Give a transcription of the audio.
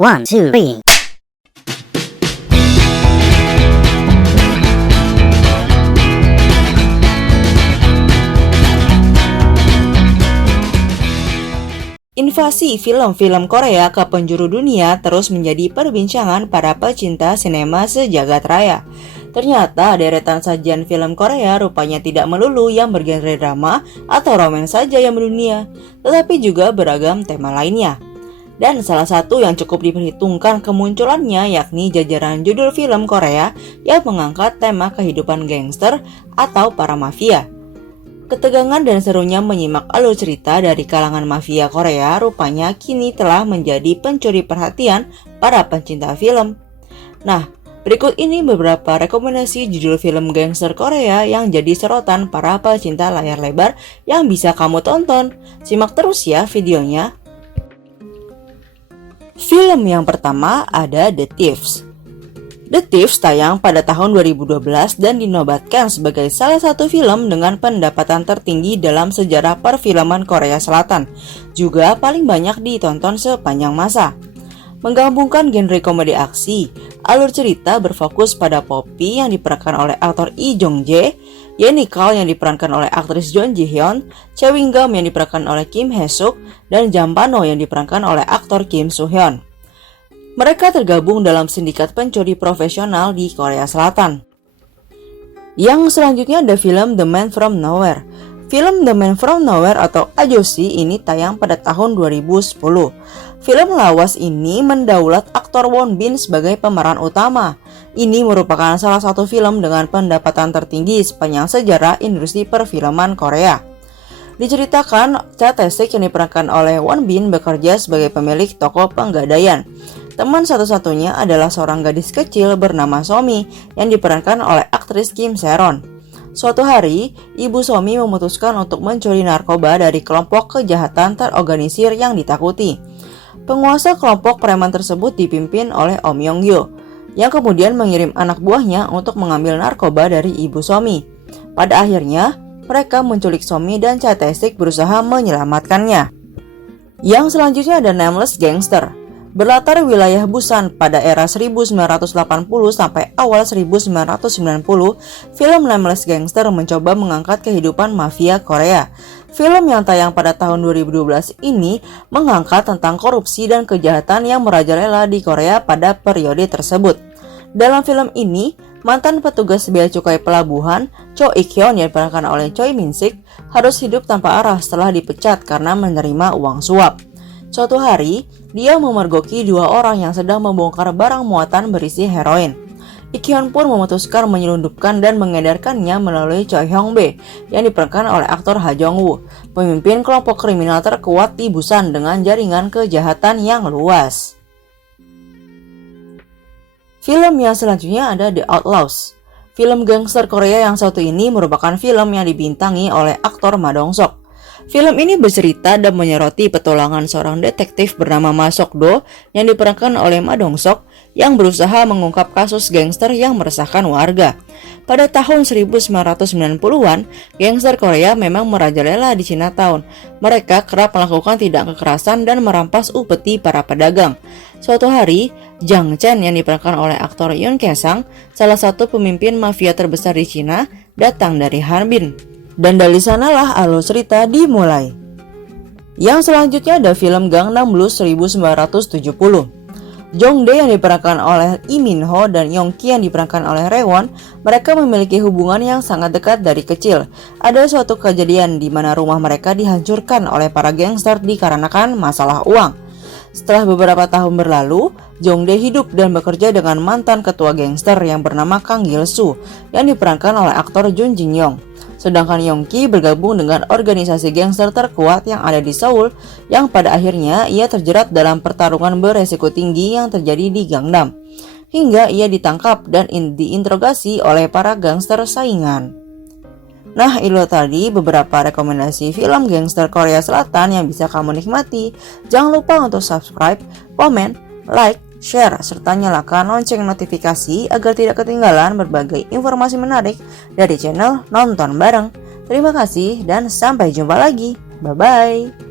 One, two, three. Invasi film-film Korea ke penjuru dunia terus menjadi perbincangan para pecinta sinema sejagat raya. Ternyata deretan sajian film Korea rupanya tidak melulu yang bergenre drama atau romans saja yang mendunia, tetapi juga beragam tema lainnya. Dan salah satu yang cukup diperhitungkan kemunculannya yakni jajaran judul film Korea yang mengangkat tema kehidupan gangster atau para mafia. Ketegangan dan serunya menyimak alur cerita dari kalangan mafia Korea rupanya kini telah menjadi pencuri perhatian para pencinta film. Nah, berikut ini beberapa rekomendasi judul film gangster Korea yang jadi sorotan para pecinta layar lebar yang bisa kamu tonton. Simak terus ya videonya. Film yang pertama ada The Thieves. The Thieves tayang pada tahun 2012 dan dinobatkan sebagai salah satu film dengan pendapatan tertinggi dalam sejarah perfilman Korea Selatan, juga paling banyak ditonton sepanjang masa. Menggabungkan genre komedi aksi, alur cerita berfokus pada Poppy yang diperankan oleh aktor Lee Jong Jae, Ye Nicole yang diperankan oleh aktris Jung Ji Hyun, Chewing Gum yang diperankan oleh Kim Hae Suk, dan Jampano yang diperankan oleh aktor Kim Soo Hyun. Mereka tergabung dalam sindikat pencuri profesional di Korea Selatan. Yang selanjutnya ada film The Man From Nowhere. Film The Man From Nowhere atau Ajosi ini tayang pada tahun 2010. Film lawas ini mendaulat aktor Won Bin sebagai pemeran utama. Ini merupakan salah satu film dengan pendapatan tertinggi sepanjang sejarah industri perfilman Korea. Diceritakan, Cha Tae-sik yang diperankan oleh Won Bin bekerja sebagai pemilik toko penggadaian. Teman satu-satunya adalah seorang gadis kecil bernama Somi yang diperankan oleh aktris Kim Se-ron. Suatu hari, ibu Somi memutuskan untuk mencuri narkoba dari kelompok kejahatan terorganisir yang ditakuti. Penguasa kelompok preman tersebut dipimpin oleh Om Yong-gyo, yang kemudian mengirim anak buahnya untuk mengambil narkoba dari ibu Somi. Pada akhirnya, mereka menculik Somi dan Cha Tae-sik berusaha menyelamatkannya. Yang selanjutnya ada Nameless Gangster. Berlatar wilayah Busan pada era 1980 sampai awal 1990, film Nameless Gangster mencoba mengangkat kehidupan mafia Korea. Film yang tayang pada tahun 2012 ini mengangkat tentang korupsi dan kejahatan yang merajalela di Korea pada periode tersebut. Dalam film ini, mantan petugas bea cukai pelabuhan Cho Ik-hyun yang diperankan oleh Choi Min-sik harus hidup tanpa arah setelah dipecat karena menerima uang suap. Suatu hari, dia memergoki dua orang yang sedang membongkar barang muatan berisi heroin. Ik-hyun pun memutuskan menyelundupkan dan mengedarkannya melalui Choi Hyung-bae yang diperankan oleh aktor Ha Jong-woo, pemimpin kelompok kriminal terkuat di Busan dengan jaringan kejahatan yang luas. Film yang selanjutnya ada The Outlaws. Film gangster Korea yang satu ini merupakan film yang dibintangi oleh aktor Ma Dong-seok. Film ini bercerita dan menyoroti petualangan seorang detektif bernama Ma Sok-do yang diperankan oleh Ma Dong-seok yang berusaha mengungkap kasus gangster yang meresahkan warga. Pada tahun 1990-an, gangster Korea memang merajalela di Chinatown. Mereka kerap melakukan tindak kekerasan dan merampas upeti para pedagang. Suatu hari, Jang Chen yang diperankan oleh aktor Yoon Kye-sang, salah satu pemimpin mafia terbesar di Cina, datang dari Harbin. Dan dari sanalah alur cerita dimulai. Yang selanjutnya ada film Gangnam Blues 1970. Jong Dae yang diperankan oleh Lee Min Ho dan Yong Ki yang diperankan oleh Raewon, mereka memiliki hubungan yang sangat dekat dari kecil. Ada suatu kejadian di mana rumah mereka dihancurkan oleh para gangster dikarenakan masalah uang. Setelah beberapa tahun berlalu, Jong Dae hidup dan bekerja dengan mantan ketua gangster yang bernama Kang Gil-soo yang diperankan oleh aktor Jun Jin-young. Sedangkan Yong Ki bergabung dengan organisasi gangster terkuat yang ada di Seoul yang pada akhirnya ia terjerat dalam pertarungan beresiko tinggi yang terjadi di Gangnam. Hingga ia ditangkap dan diinterogasi oleh para gangster saingan. Nah, itu tadi beberapa rekomendasi film gangster Korea Selatan yang bisa kamu nikmati. Jangan lupa untuk subscribe, komen, like, share, serta nyalakan lonceng notifikasi agar tidak ketinggalan berbagai informasi menarik dari channel Nonton Bareng. Terima kasih dan sampai jumpa lagi. Bye-bye.